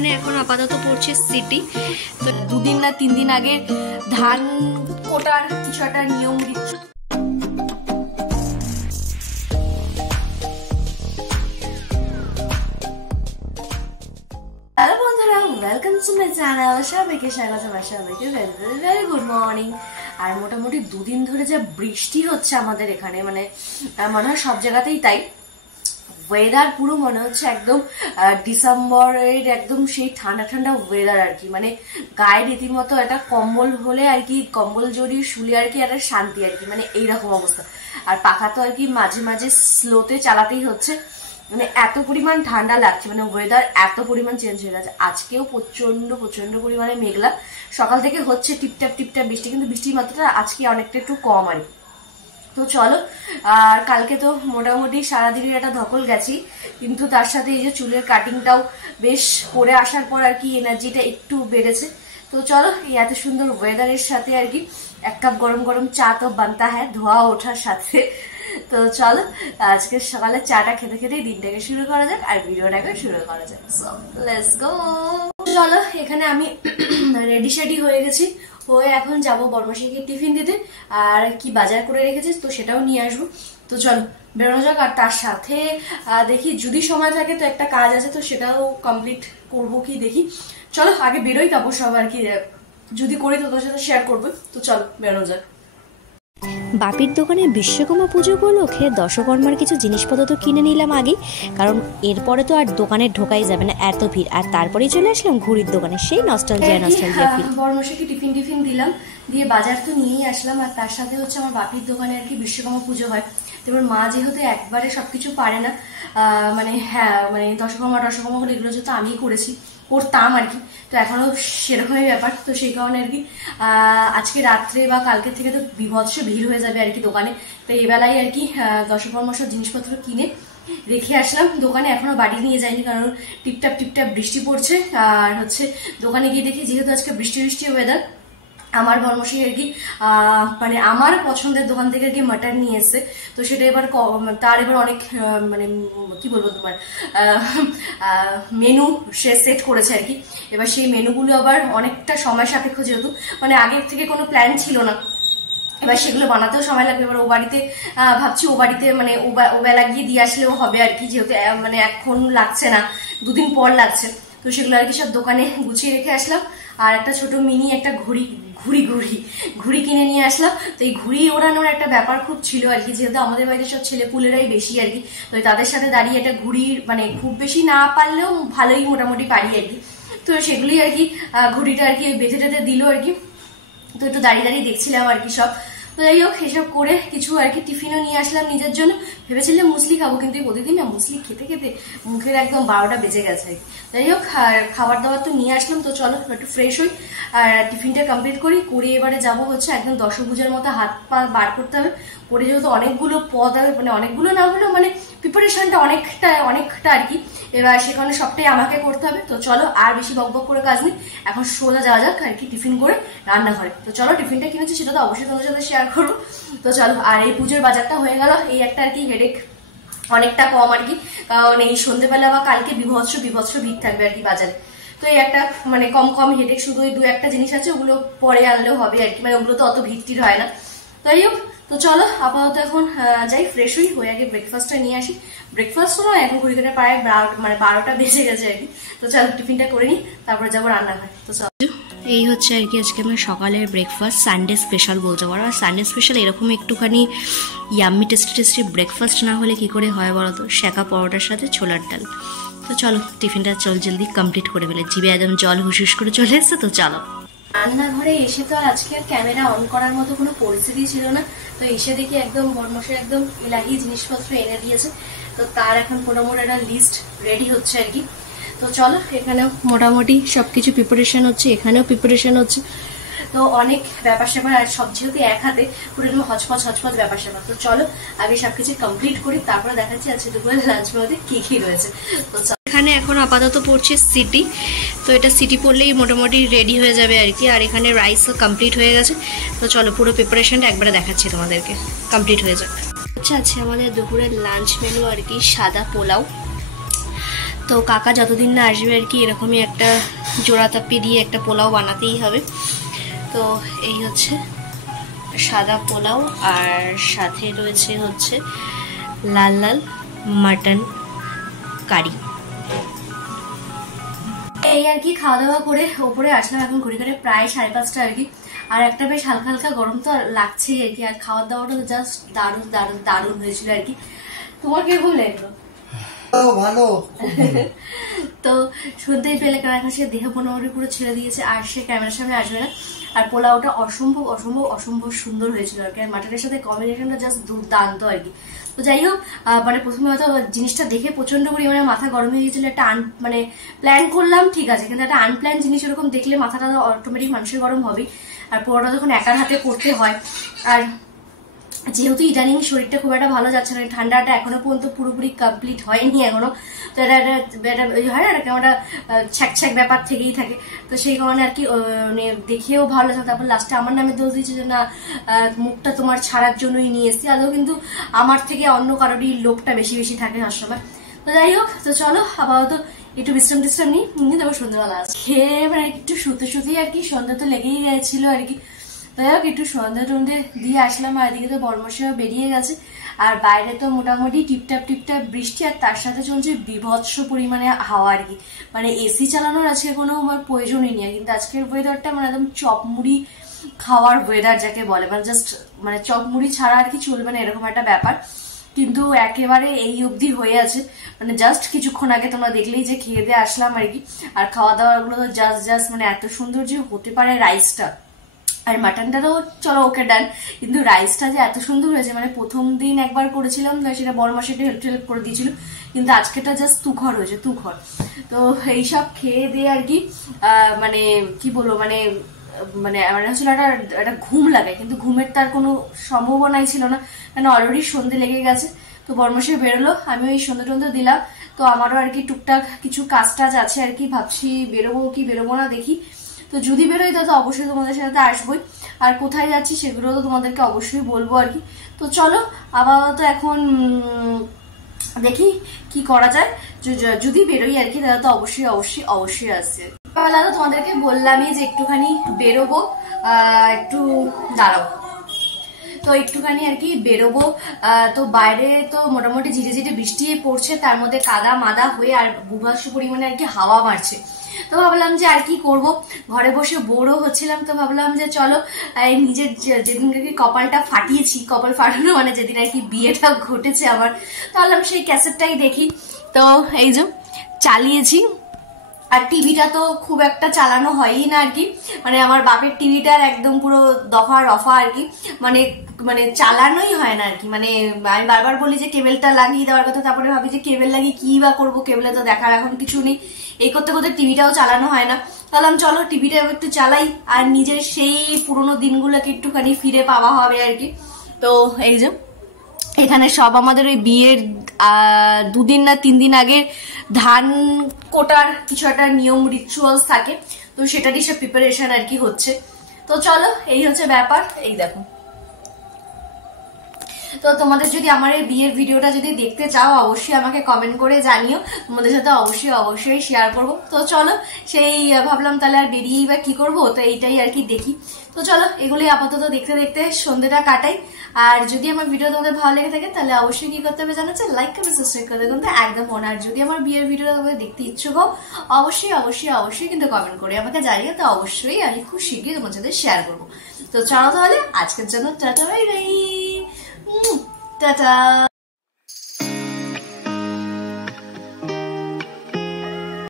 এখানে এখন আপাতত পড়ছে সিটি। তো 2 দিন না 3 দিন আগে ধান কোটার কিছু একটা নিয়ম দিচ্ছে। হ্যালো বন্ধুরা, ওয়েলকাম টু মাই চ্যানেল। সবাইকে স্বাগত, সবাইকে ভেরি গুড মর্নিং। আর মোটামুটি 2 দিন ধরে যা বৃষ্টি হচ্ছে আমাদের এখানে, মানে মনে হয় সব জায়গাতেই তাই। ওয়েদার পুরো মনে হচ্ছে একদম ডিসেম্বরের একদম সেই ঠান্ডা ঠান্ডা ওয়েদার আর কি। মানে গায়ে রীতিমতো একটা কম্বল হলে আর কি, কম্বল জড়িয়ে শুলে আর কি একটা শান্তি আর কি, মানে এইরকম অবস্থা। আর পাখা তো আর কি মাঝে মাঝে স্লোতে চালাতেই হচ্ছে, মানে এত পরিমাণ ঠান্ডা লাগছে, মানে ওয়েদার এত পরিমাণ চেঞ্জ হয়ে গেছে। আজকেও প্রচন্ড প্রচন্ড পরিমাণে মেঘলা, সকাল থেকে হচ্ছে টিপটাপ টিপটাপ বৃষ্টি, কিন্তু বৃষ্টির মাত্রাটা আজকে অনেকটা একটু কম আর কি। তো চলো, আর কালকে তো মোটামুটি সারাদিনের একটা ধকল গেছি, কিন্তু তার সাথে এই যে চুলের কাটিংটাও বেশ করে আসার পর আর কি এনার্জিটা একটু বেড়েছে। তো চলো, এই এত সুন্দর ওয়েদারের সাথে আর কি 1 কাপ গরম গরম চা তো বানতা হ্যাঁ, ধোয়া ওঠার সাথে। তো চলো, আজকে সকালে চাটা খেতে খেতেই দিনটাকে শুরু করা যাক আর ভিডিওটাকে শুরু করা যাক। So let's go. চলো, এখানে আমি রেডি শেডি হয়ে গেছি, হয়ে এখন যাবো বড়মাসিকে টিফিন দিতে। আর কি বাজার করে রেখেছিস তো সেটাও নিয়ে আসবো। তো চলো বেরোনো যাক। আর তার সাথে দেখি যদি সময় থাকে তো একটা কাজ আছে, তো সেটাও কমপ্লিট করবো কি দেখি। চলো আগে বেরোই, তারপর সব আর কি যদি করি তো তোর সাথে শেয়ার করবো। তো চলো বেরোনো যাক। বাপির দোকানে বিশ্বকর্মা পুজো উপলক্ষে দশকর্মার কিছু জিনিসপত্র তো কিনে নিলাম আগে, কারণ এরপরে তো আর দোকানে ঢোকাই যাবে না, এত ভিড়। আর তারপরেই চলে আসলাম ঘুড়ির দোকানে, সেই নস্টালজিয়া ফিল। বড়মশাইকে টিফিন দিলাম, দিয়ে বাজার তো নিয়েই আসলাম। আর তার সাথে হচ্ছে আমার বাপির দোকানে আর কি বিশ্বকর্মা পুজো হয়। এবার মা যেহেতু একবারে সবকিছু পারে না, মানে হ্যাঁ মানে দশকর্মা হলে এগুলো যেহেতু আমিই করতাম আর কি, তো এখনো সেরকমই ব্যাপার। তো সেই কারণে আর কি আজকে রাত্রে বা কালকে থেকে তো বিভৎস ভিড় হয়ে যাবে আর কি দোকানে। তো এই বেলায় আর কি দশকর্মা সব জিনিসপত্র কিনে রেখে আসলাম দোকানে, এখনো বাড়ি নিয়ে যাইনি, কারণ টিপটাপ টিপটাপ বৃষ্টি পড়ছে। আর হচ্ছে দোকানে গিয়ে দেখি যেহেতু আজকে বৃষ্টি ওয়েদার, আমার বড়মশাই আর কি মানে আমার পছন্দের দোকান থেকে আর কি মাটন নিয়ে এসছে। তো সেটা এবার তার এবার অনেক মানে কি বলবো তোমার মেনু সে সেট করেছে আর কি। এবার সেই মেনুগুলো আবার অনেকটা সময় সাপেক্ষ, যেহেতু মানে আগের থেকে কোনো প্ল্যান ছিল না, এবার সেগুলো বানাতেও সময় লাগবে। এবার ও বাড়িতে ভাবছি ও বাড়িতে মানে ও বেলা গিয়ে দিয়ে আসলেও হবে আর কি, যেহেতু মানে এখন লাগছে না, 2 দিন পর লাগছে। তো সেগুলো আর কি সব দোকানে গুছিয়ে রেখে আসলাম। আর একটা ছোট মিনি একটা ঘুড়ি কিনে নিয়ে আসলাম। তো এই ঘুড়ি ওড়ানোর একটা ব্যাপার খুব ছিল আর কি, যেহেতু আমাদের বাড়িতে সব ছেলেপুলেরাই বেশি আর কি। তো তাদের সাথে দাঁড়িয়ে একটা ঘুড়ির মানে খুব বেশি না পারলেও ভালোই মোটামুটি পারি আর কি। তো সেগুলি আর কি ঘুড়িটা আর কি বেঁধে টেঁধে দিল আর কি। তো একটু দাঁড়িয়ে দেখছিলাম আর কি সব। তো যাই হোক, এসব করে কিছু আর কি টিফিনও নিয়ে আসলাম নিজের জন্য। ভেবেছিলাম মুসলি খাবো, কিন্তু প্রতিদিন না মুসলি খেতে খেতে মুখের একদম 12টা বেজে গেছে। যাই হোক, আর খাবার দাবার তো নিয়ে আসলাম। তো চলো একটু ফ্রেশ হই আর টিফিনটা কমপ্লিট করি। এবারে যাবো হচ্ছে একদম দশভুজার মতো হাত পা বার করতে হবে। করে যেহেতু অনেকগুলো পদ হবে, মানে অনেকগুলো না হলেও মানে প্রিপারেশনটা অনেকটা আর কি। এবার সেখানে সবটাই আমাকে করতে হবে। তো চলো আর বেশি বকবক করে কাজ নেই, এখন সোজা যাওয়া যাক আর কি টিফিন করে রান্নাঘরে। তো চলো, টিফিনটা কিনেছি সেটা তো অবশ্যই তোমাদের সাথে শেয়ার করবো। তো চলো, আর এই পুজোর বাজারটা হয়ে গেল, এই একটা আর কি হেডেক অনেকটা কম আর কি, কারণ এই সন্ধ্যেবেলা বা কালকে বিভৎস ভিড় থাকবে আর কি বাজারে। তো এই একটা মানে কম হেডেক, শুধু ওই 2-1টা জিনিস আছে, ওগুলো পরে আনলেও হবে আর কি, মানে ওগুলো তো অত ভিড় হয় না। তাই হোক, তো চলো আপাতত এখন যাই ফ্রেশ হয়ে আগে ব্রেকফাস্টটা নিয়ে আসি। ব্রেকফাস্ট না এখন ঘুরিতে প্রায় 12টা বেজে গেছে আর কি। তো চলো টিফিনটা করে নিই, তারপরে যাবো রান্নাঘরে। তো চলো, এই হচ্ছে আর কি আজকে আমার সকালের ব্রেকফাস্ট, সানডে স্পেশাল বলতে পারো। আর সানডে স্পেশাল এরকম একটুখানি ইয়াম্মি টেস্টি ব্রেকফাস্ট না হলে কি করে হয় বলো তো, শেখা পরোটার সাথে ছোলার ডাল। তো চলো টিফিনটা জলদি কমপ্লিট করে ফেলে, জিভে একদম জল হুসহুস করে চলে এসছে। তো চলো, রান্নাঘরে এসে তো আজকে আর ক্যামেরা অন করার মতো কোনো পরিস্থিতি ছিল না। তো এসে দেখি একদম বড়মশাই একদম এলাহি জিনিসপত্র এনে দিয়েছে। তো তার এখন মোটামুটি একটা লিস্ট রেডি হচ্ছে আর কি। তো চলো, এখানেও মোটামুটি সবকিছু প্রিপারেশন হচ্ছে, এখানেও প্রিপারেশন হচ্ছে। তো অনেক ব্যাপার স্যাপার, আর সব যেহেতু এক হাতে পুরো একদম হচপচ ব্যাপার স্যাপার। তো চলো আগে সবকিছু কমপ্লিট করি, তারপরে দেখাচ্ছি আজকে দুপুরে লাঞ্চ মেনুতে কি রয়েছে। তো এখানে এখন আপাতত পড়ছে সিটি। তো এটা সিটি পড়লেই মোটামুটি রেডি হয়ে যাবে আর কি। আর এখানে রাইসও কমপ্লিট হয়ে গেছে। তো চলো পুরো প্রিপারেশনটা একবারে দেখাচ্ছি তোমাদেরকে, কমপ্লিট হয়ে যাক। আচ্ছা আমাদের দুপুরের লাঞ্চ মেনু আর কি সাদা পোলাও। তো কাকা যতদিন না আসবে আর কি এরকমই একটা জোড়া তাপি দিয়ে একটা পোলাও বানাতেই হবে। তো এই হচ্ছে সাদা পোলাও, আর সাথে রয়েছে হচ্ছে লাল লাল মাটন কারি। এই আর কি খাওয়া দাওয়া করে ওপরে আসলাম, এখন ঘুরে ঘুরে প্রায় 5:30 আর কি। আর একটা বেশ হালকা হালকা গরম তো লাগছেই আর কি। আর খাওয়া দাওয়াটা জাস্ট দারুণ দারুণ দারুণ হয়েছিল আর কি। তোমার কিরকম লাগলো? ভালো। তো শুনতেই পেলে কারণ সে দেহ মোটামুটি পুরো ছেড়ে দিয়েছে, আর সে ক্যামেরার সামনে আসবে না। আর পোলাওটা অসম্ভব অসম্ভব অসম্ভব সুন্দর হয়েছিল আর কি। আর মাটনের সাথে কম্বিনেশনটা জাস্ট দুর্দান্ত আর কি। তো যাই হোক, মানে প্রথমে হয়তো জিনিসটা দেখে প্রচন্ড পরিমাণে মাথা গরম হয়ে গেছিল। একটা মানে প্ল্যান করলাম ঠিক আছে, কিন্তু একটা আনপ্ল্যান জিনিস এরকম দেখলে মাথাটা অটোমেটিক মানুষের গরম হবেই। আর পোলাওটা যখন একার হাতে করতে হয়, আর যেহেতু ইদানিং শরীরটা খুব একটা ভালো যাচ্ছে না, ঠান্ডাটা এখনো পর্যন্ত পুরোপুরি কমপ্লিট হয়নি এখনো, তো এটা হয় না কেমন একটা ছ্যাক ছ্যাক ব্যাপার থেকেই থাকে। তো সেই কারণে আর কি দেখেও ভালো লাগছে। তারপর লাস্টে আমার নামে দোষ দিচ্ছে যে না মুখটা তোমার ছাড়ার জন্যই নিয়ে এসছি, আদৌ কিন্তু আমার থেকে অন্য কারোরই লোকটা বেশি বেশি থাকে সবসময়। তো যাই হোক, তো চলো আপাতত একটু বিশ্রাম নিয়ে তারপর সন্ধ্যাবেলা আসে খেয়ে মানে একটু শুতে শুতেই আর কি সন্ধ্যা তো লেগেই গেছিল আর কি। যাই হোক একটু সন্ধ্যা টন্ধে দিয়ে আসলাম। আর এদিকে তো বর্মশাইও বেরিয়ে গেছে, আর বাইরে তো মোটামুটি টিপটাপ টিপটাপ বৃষ্টি, আর তার সাথে চলছে বিভৎস পরিমাণে হাওয়া আর কি। মানে এসি চালানোর আজকে কোনো প্রয়োজনই নেই, কিন্তু আজকের ওয়েদারটা মানে একদম চপমুড়ি খাওয়ার ওয়েদার যাকে বলে, মানে জাস্ট মানে চপমুড়ি ছাড়া আর কি চলবে না এরকম একটা ব্যাপার। কিন্তু একেবারে এই অবধি হয়ে আছে, মানে জাস্ট কিছুক্ষণ আগে তোমরা দেখলেই যে খেয়ে দিয়ে আসলাম আর কি। আর খাওয়া দাওয়া গুলো তো জাস্ট মানে এত সুন্দর যে হতে পারে রাইসটা আর মাটনটা তো চলো ওকে ডান, কিন্তু রাইসটা যে এত সুন্দর হয়েছে, মানে প্রথম দিন একবার করেছিলাম সেটা বড় মাসিটা হেল্প করে দিয়েছিল, কিন্তু আজকেটা জাস্ট তুখর হয়েছে তুখর। তো এইসব খেয়ে দিয়ে আর কি মানে কি বলবো মানে মানে আমার আসলে একটা ঘুম লাগে, কিন্তু ঘুমের তার কোনো সম্ভাবনাই ছিল না, মানে অলরেডি সন্ধে লেগে গেছে। তো বর্মশাই বেরোলো, আমি ওই সন্ধে টন্ধে দিলাম। তো আমারও আর কি টুকটাক কিছু কাজ টাজ আছে আর কি, ভাবছি বেরোবো কি বেরোবো না দেখি। তো যদি বেরোই তো অবশ্যই তোমাদের সাথে আসবোই, আর কোথায় যাচ্ছি সেগুলো তো তোমাদেরকে অবশ্যই বলবো আর কি। তো চলো আপাতত এখন দেখি কি করা যায়, যদি বেরোই আর কি তাহলে তো অবশ্যই অবশ্যই অবশ্যই আসছে। সকালবেলা তো তোমাদেরকে বললামই যে একটুখানি বেরোবো, একটু দাঁড়াবো, তো একটুখানি আর কি বেরোবো। তো বাইরে তো মোটামুটি ঝিরে ঝিরে বৃষ্টি পড়ছে, তার মধ্যে কাদা মাদা হয়ে আর বিভৎস পরিমাণে আর কি হাওয়া মারছে। তো ভাবলাম যে আর কি করব, ঘরে বসে বোরও হচ্ছিলাম, তো ভাবলাম যে চলো নিজের যেদিন আর কি কপালটা ফাটিয়েছি, কপাল ফাটানো মানে যেদিন আর কি বিয়েটা ঘটেছে আমার, তো ভাবলাম সেই ক্যাসেটটাই দেখি। তো এই যে চালিয়েছি, আর টিভিটা তো খুব একটা চালানো হয়ই না আর কি, মানে আমার বাপের টিভিটার একদম পুরো দফা রফা আর কি, মানে মানে চালানোই হয় না আর কি। মানে আমি বারবার বলি যে কেবেলটা লাগিয়ে দেওয়ার কথা, তারপরে ভাবি যে কেবেল লাগিয়ে কি বা করবো, কেবেলে তো দেখার এখন কিছু নেই, এই করতে করতে টিভিটাও চালানো হয় না। তাহলে চলো টিভিটা একটু চালাই, আর নিজের সেই পুরোনো দিনগুলোকে একটুখানি ফিরে পাওয়া হবে আর কি। তো এই যে এখানে সব আমাদের ওই বিয়ের 2 দিন না 3 দিন আগে ধান কোটার কিছু একটা নিয়ম রিচুয়ালস থাকে, তো সেটারই সব প্রিপারেশন আর কি হচ্ছে। তো চলো এই হচ্ছে ব্যাপার। এই দেখো, তো তোমাদের যদি আমার এই বিয়ের ভিডিওটা যদি দেখতে চাও অবশ্যই আমাকে কমেন্ট করে জানিও, তোমাদের সাথে অবশ্যই অবশ্যই শেয়ার করবো। তো চলো সেই ভাবলাম তাহলে আর বেরিয়েই বা কি করবো, তো এইটাই আর কি দেখি। তো চলো এগুলি আপাতত দেখতে দেখতে সন্ধ্যেটা কাটাই। আর যদি আমার ভিডিও তোমাদের ভালো লেগে থাকে তাহলে অবশ্যই কি করতে হবে জানাচ্ছে, লাইক কমেন্ট সাবস্ক্রাইব করে কিন্তু একদম মনে। আর যদি আমার বিয়ের ভিডিওটা তোমাদের দেখতে ইচ্ছুক হও অবশ্যই অবশ্যই অবশ্যই কিন্তু কমেন্ট করে আমাকে জানিয়ে, তো অবশ্যই আমি খুব শীঘ্রই তোমার সাথে শেয়ার করবো। তো চলো তাহলে আজকের জন্য টাটা বাই বাই, টাটা।